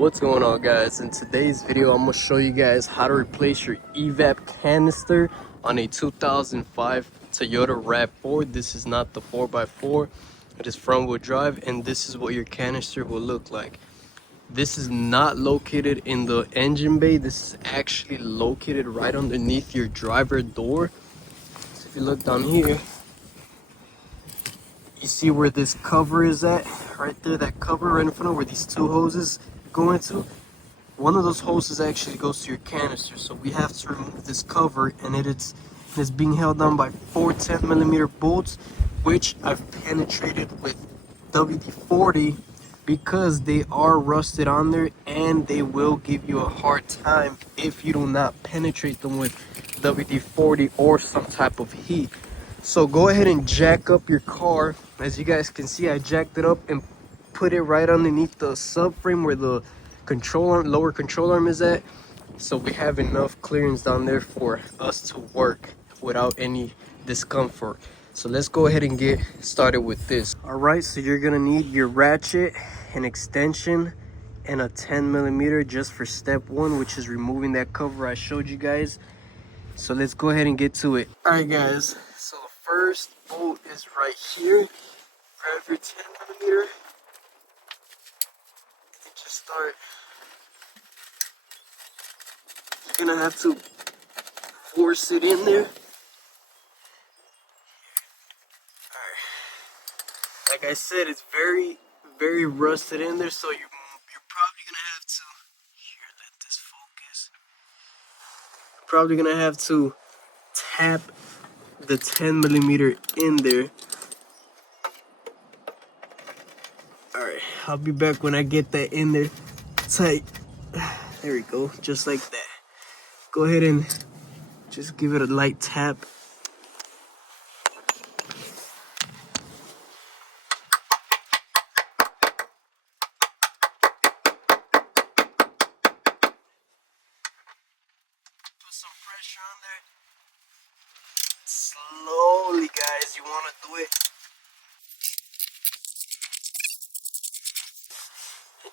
What's going on, guys? In today's video I'm going to show you guys how to replace your EVAP canister on a 2005 Toyota RAV4. This is not the 4x4, it is front wheel drive, and this is what your canister will look like. This is not located in the engine bay. This is actually located right underneath your driver door. So if you look down here, you see where this cover is at? Right there, that cover right in front of where these two hoses go into. One of those hoses actually goes to your canister, so we have to remove this cover, and it's being held down by 4 10mm bolts, which I've penetrated with WD-40 because they are rusted on there and they will give you a hard time if you do not penetrate them with WD-40 or some type of heat. So go ahead and jack up your car. As you guys can see, I jacked it up and put it right underneath the subframe where the control arm, lower control arm is at, so we have enough clearance down there for us to work without any discomfort. So let's go ahead and get started with this. All right, so you're gonna need your ratchet, an extension, and a 10mm just for step one, which is removing that cover I showed you guys. So let's go ahead and get to it. All right, guys, so the first bolt is right here. Grab your 10mm and just start. You're gonna have to force it in there. Alright. Like I said, it's very, very rusted in there, so you're probably gonna have to, here, let this focus. You're probably gonna have to tap the 10mm in there. Alright, I'll be back when I get that in there tight. There we go, just like that. Go ahead and just give it a light tap. Put some pressure on there. Slowly, guys, you want to do it.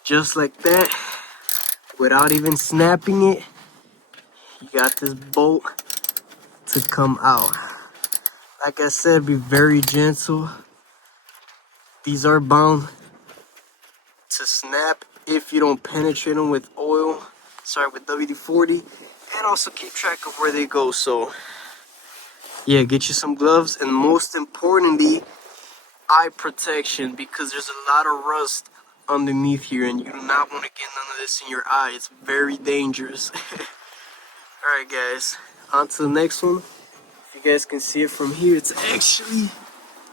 Just like that, without even snapping it. You got this bolt to come out. Like I said, be very gentle. These are bound to snap if you don't penetrate them with oil, with WD-40, and also keep track of where they go. So yeah, get you some gloves, and most importantly, eye protection, because there's a lot of rust underneath here and you do not want to get none of this in your eye. It's very dangerous. Alright, guys, on to the next one. If you guys can see it from here, it's actually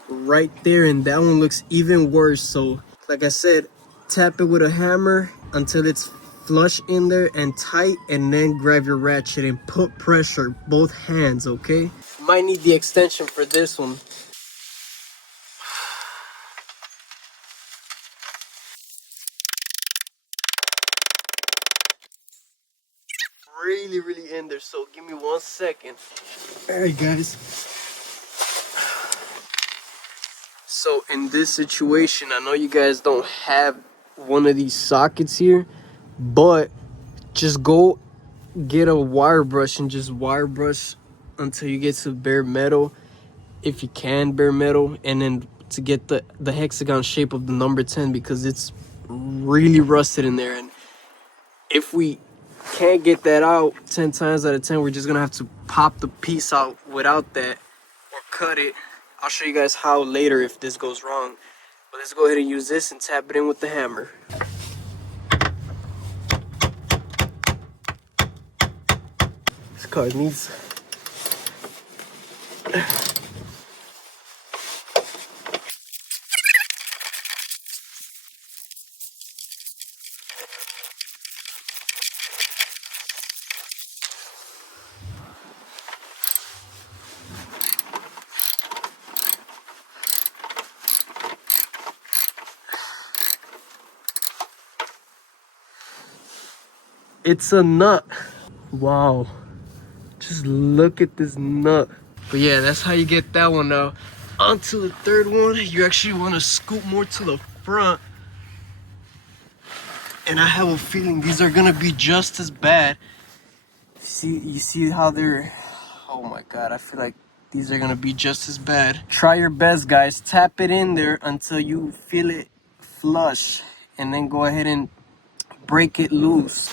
right there, and that one looks even worse. So like I said, tap it with a hammer until it's flush in there and tight, and then grab your ratchet and put pressure, both hands, okay? You might need the extension for this one. Really in there, so give me 1 second. All right, guys, so in this situation, I know you guys don't have one of these sockets here, but just go get a wire brush and just wire brush until you get to bare metal, if you can, bare metal, and then to get the hexagon shape of the number 10, because it's really rusted in there. And if we can't get that out 10 times out of 10, we're just gonna have to pop the piece out without that, or cut it. I'll show you guys how later if this goes wrong, but let's go ahead and use this and tap it in with the hammer. This car needs it's a nut. Wow, just look at this nut. But yeah, that's how you get that one out. Onto the third one, you actually want to scoop more to the front And I have a feeling these are gonna be just as bad. You see how they're, oh my God, I feel like these are gonna be just as bad. Try your best, guys. Tap it in there until you feel it flush, and then go ahead and break it loose.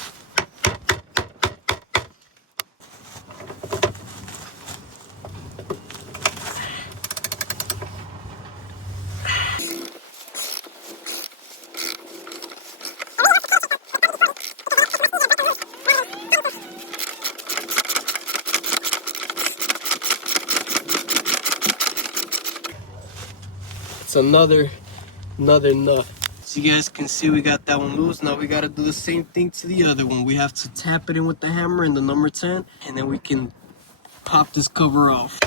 It's another nut. So you guys can see we got that one loose. Now we gotta do the same thing to the other one. We have to tap it in with the hammer and the number 10, and then we can pop this cover off.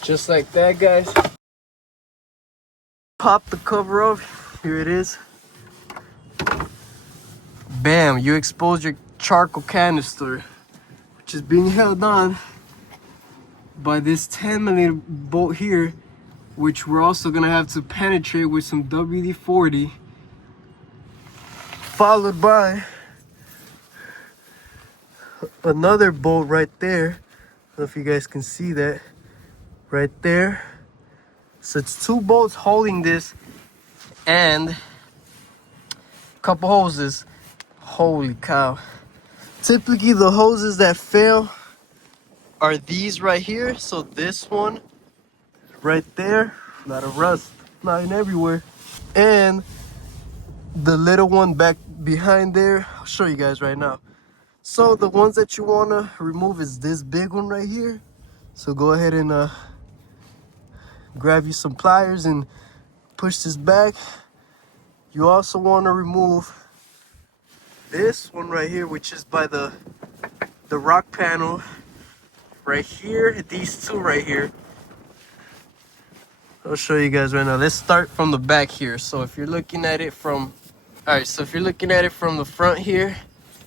Just like that, guys. Pop the cover off. Here it is. Bam, you expose your charcoal canister, which is being held on by this 10mm bolt here, which we're also gonna have to penetrate with some WD-40, followed by another bolt right there. I don't know if you guys can see that right there. So it's 2 bolts holding this and a couple hoses. Holy cow. Typically the hoses that fail are these right here. So this one right there, not a rust, not in everywhere. And the little one back behind there, I'll show you guys right now. So the ones that you want to remove is this big one right here. So go ahead and grab you some pliers and push this back. You also want to remove this one right here, which is by the rock panel right here. These 2 right here. I'll show you guys right now. Let's start from the back here. So if you're looking at it from, all right, so if you're looking at it from the front here,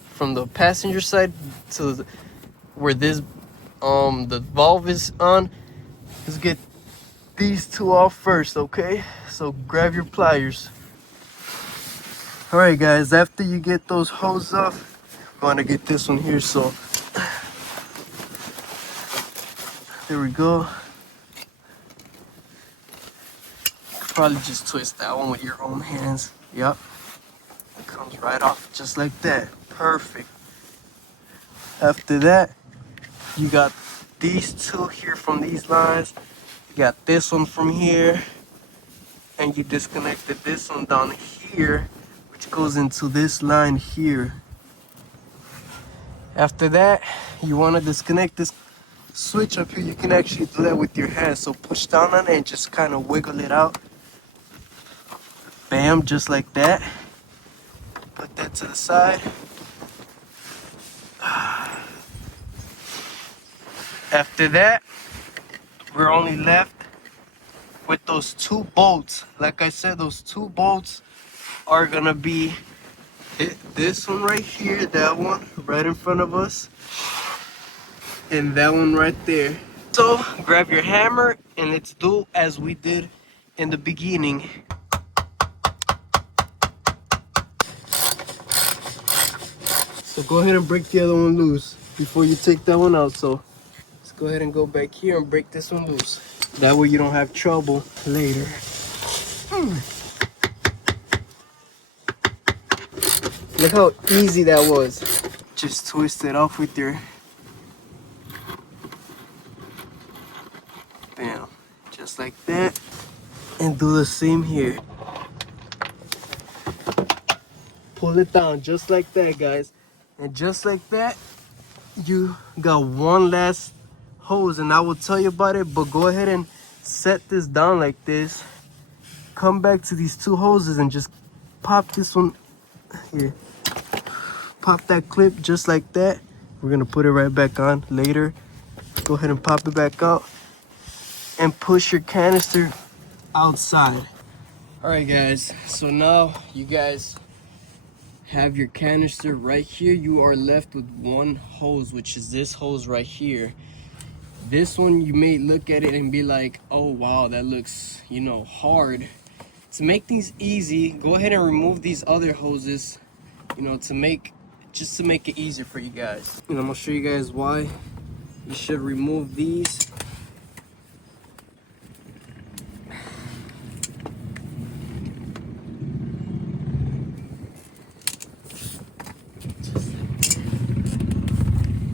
from the passenger side to where this the valve is on, let's get these 2 off first, okay? So grab your pliers. All right, guys, after you get those hoses off, I'm going to get this one here. So there we go. Probably just twist that one with your own hands. Yep, it comes right off just like that. Perfect. After that, you got these 2 here from these lines. You got this one from here, and you disconnected this one down here, which goes into this line here. After that, you want to disconnect this switch up here. You can actually do that with your hands. So push down on it and just kind of wiggle it out. Bam, just like that. Put that to the side. After that, we're only left with those 2 bolts. Like I said, those 2 bolts are gonna be this one right here, that one right in front of us, and that one right there. So grab your hammer and let's do as we did in the beginning. So go ahead and break the other one loose before you take that one out. So let's go ahead and go back here and break this one loose. That way you don't have trouble later. Look how easy that was. Just twist it off with your, bam, just like that. And do the same here. Pull it down just like that, guys. And just like that, you got one last hose, and I will tell you about it, but go ahead and set this down like this. Come back to these 2 hoses and just pop this one here. Pop that clip just like that. We're gonna put it right back on later. Go ahead and pop it back out and push your canister outside. All right, guys, so now you guys have your canister right here. You are left with one hose, which is this hose right here. This one, you may look at it and be like, oh wow, that looks, you know, hard. To make things easy, go ahead and remove these other hoses, you know, just to make it easier for you guys. And I'm gonna show you guys why you should remove these.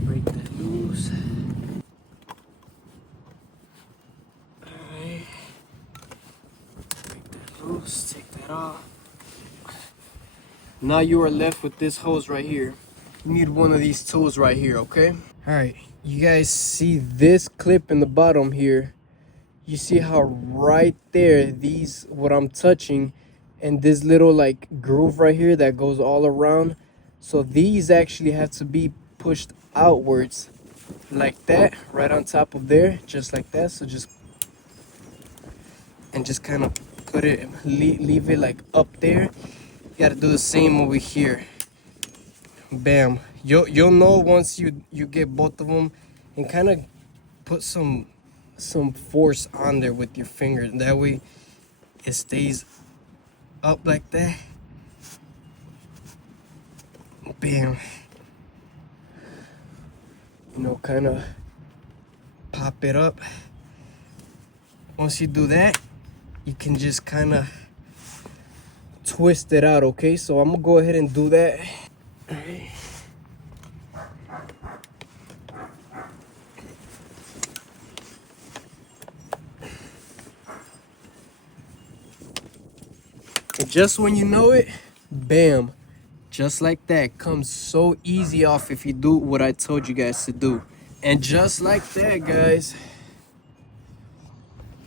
Break that loose. Alright. Break that loose, take that off. Now you are left with this hose right here. You need one of these tools right here, okay? Alright, you guys see this clip in the bottom here. You see how right there, what I'm touching, and this little like groove right here that goes all around. So these actually have to be pushed outwards like that, right on top of there, just like that. So just kind of put it, leave it like up there. You gotta do the same over here. Bam. You'll know once you get both of them, and kind of put some force on there with your finger. That way it stays up like that. Bam. You know, kind of pop it up. Once you do that, you can just kind of twist it out, okay? So I'm gonna go ahead and do that. All right. And just when you know it, bam, just like that. Comes so easy off if you do what I told you guys to do. And just like that, guys,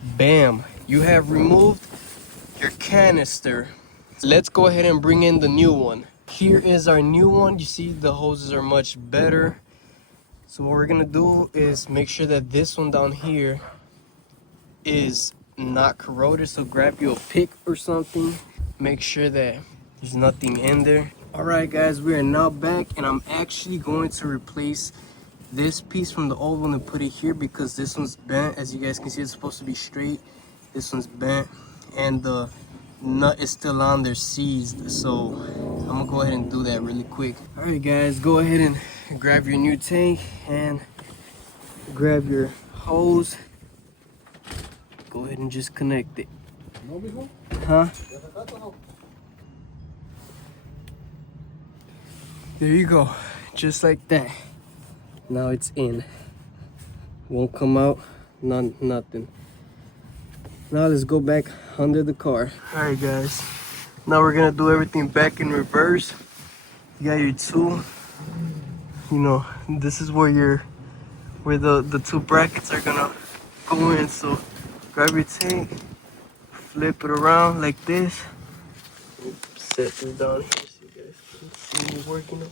bam, you have removed your canister. Let's go ahead and bring in the new one. Here is our new one. You see the hoses are much better. So what we're gonna do is make sure that this one down here is not corroded. So grab you a pick or something. Make sure that there's nothing in there. All right, guys, we are now back, and I'm actually going to replace this piece from the old one and put it here because this one's bent. As you guys can see, it's supposed to be straight. This one's bent, and the nut is still on there, seized. So I'm gonna go ahead and do that really quick. All right, guys, go ahead and grab your new tank and grab your hose. Go ahead and just connect it. Huh? There you go, just like that. Now it's in. Won't come out, nothing. Now let's go back under the car. All right, guys. Now we're gonna do everything back in reverse. You got your tool. You know, this is where the two brackets are gonna go in. So grab your tank, flip it around like this. Set this down here so you guys can see me working it.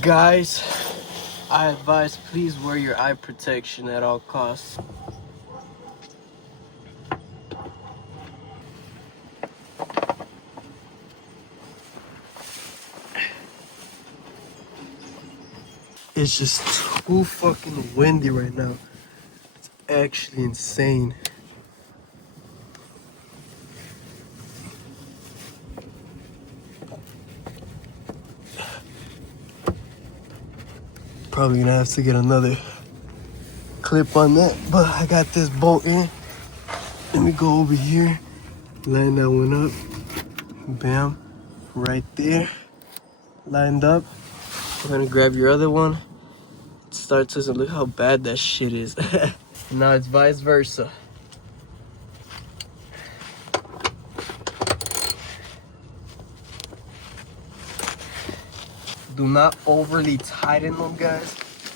Guys, I advise please wear your eye protection at all costs. It's just too fucking windy right now. It's actually insane. Probably gonna have to get another clip on that, but I got this bolt in. Let me go over here, line that one up. Bam, right there, lined up. We're gonna grab your other one. Start twisting. Look how bad that shit is. Now it's vice versa. Do not overly tighten them, guys.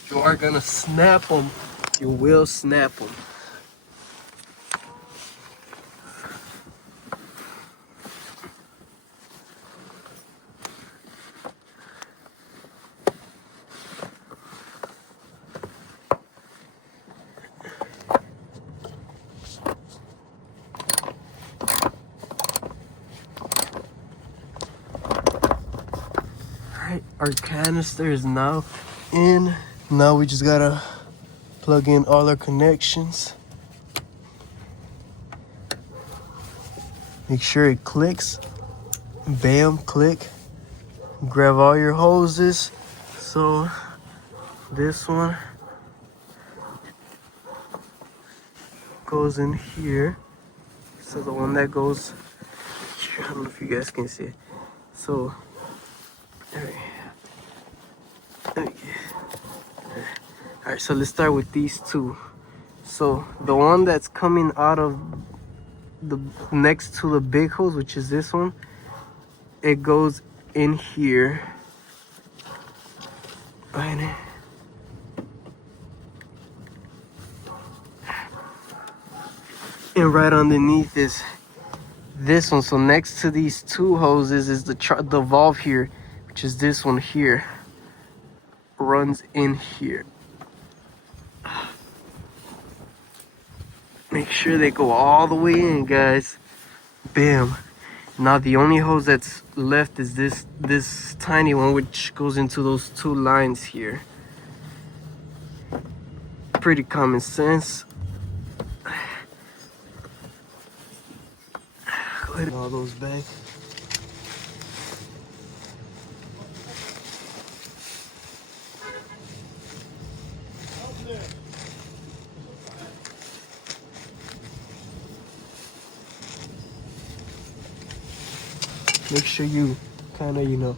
You are gonna snap them. You will snap them. Alright, our canister is now in. Now we just gotta plug in all our connections. Make sure it clicks. Bam, click. Grab all your hoses. So this one goes in here. So the one that goes, I don't know if you guys can see it. So, alright, so let's start with these two. So the one that's coming out of the next to the big hose, which is this one, it goes in here. Right. And right underneath is this one. So next to these two hoses is the valve here, which is this one here. Runs in here. Make sure they go all the way in, guys. Bam. Now the only hose that's left is this tiny one, which goes into those two lines here. Pretty common sense. Go ahead and all those back. Make sure you kind of,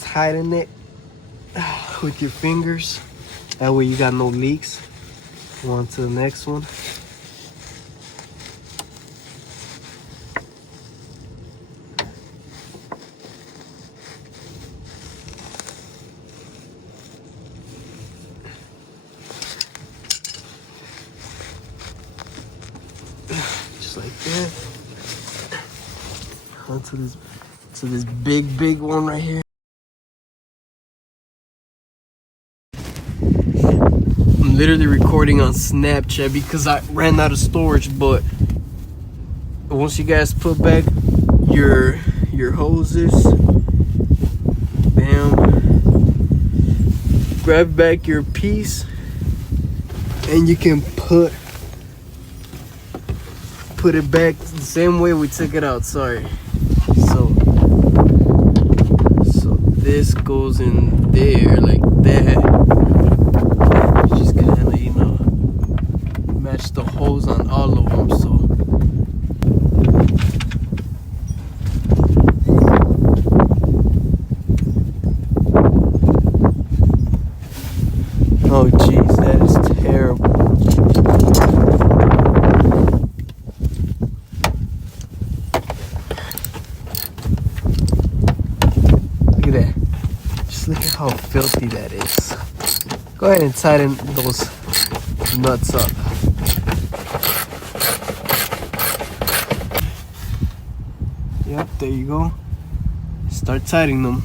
tighten it with your fingers. That way you got no leaks. Go on to the next one. Just like that. Onto this big one right here. I'm literally recording on Snapchat because I ran out of storage, but once you guys put back your hoses, bam, grab back your piece and you can put it back the same way we took it out. Sorry. So this goes in there like that. Just kind of, match the hose on all of them. So oh geez, that is terrible. Look at how filthy that is. Go ahead and tighten those nuts up. Yep, there you go. Start tightening them.